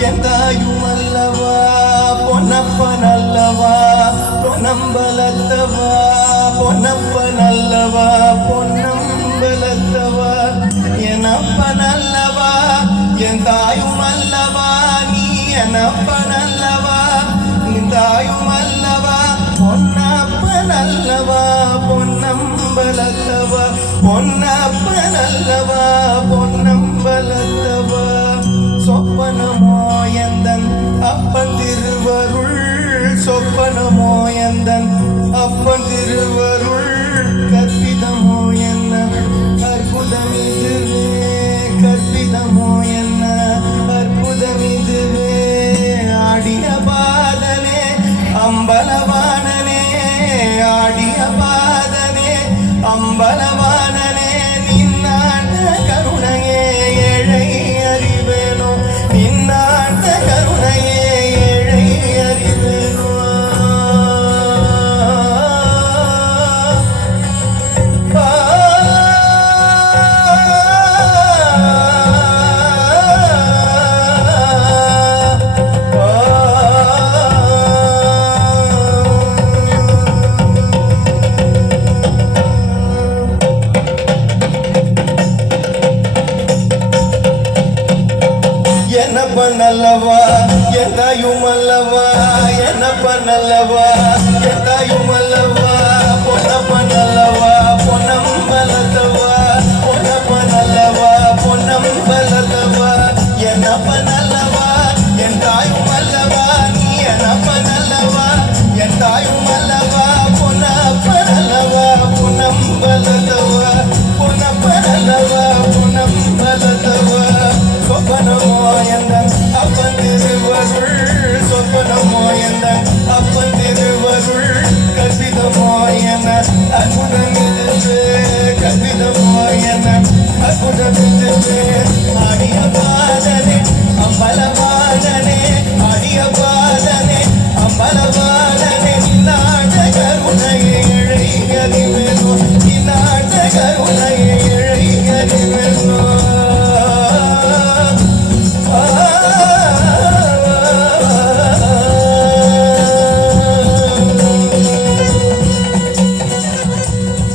ಎಂದಾಯುಮಲ್ಲವಾ ಪೊನ್ನಪ್ಪನಲ್ಲವಾ ಪೊನ್ನಂಬಲತ್ತವಾ ಪೊನ್ನಪ್ಪನಲ್ಲವಾ பொன்னம்பலத்தவா எனப்பனல்லவா என் தாயுமல்லவா நீ எனப்பனல்லவா என் தாயுமல்லவா பொன்னப்பனல்லவா பொன்னம்பலத்தவா பொன்னப்பனல்லவா பொன்னம்பலத்தவா சொப்பனமோ எந்தன் அப்பன் திருவருள் சொப்பனமோ எந்தன் அப்பன் திருவருள் கற்பிதமோ என்ன அற்புதமிதுவே கற்பிதமோ என்ன அற்புதமிதுவே ஆடிய பாதனே அம்பலவானனே ஆடிய பாதனே அம்பலவானனே நின்னாண்ட கருணையே ஏழை அறிவேனோ நின்னாண்ட கருணையே ஏழை அறிவேனோ என்னப்பனல்லவா என்னாயுமல்லவா என்னப்பனல்லவா என்னாயுமல்லவா பொன்னப்பனல்லவா பொன்னம்பலத்தவா பொன்னப்பனல்லவா பொன்னம்பலத்தவா என்னப்பனல்லவா என் தாயுமல்லவா நீ என்னப்பனல்லவா என் தாயுமல்லவா பொன்னப்பனல்லவா பொன்னம்பலத்தவா பொன்னப்பனல்லவா பொன்னம்பலத்தவா சொப்பனமோ எந்தன் அப்பன் திருவருள் சொப்பனமோ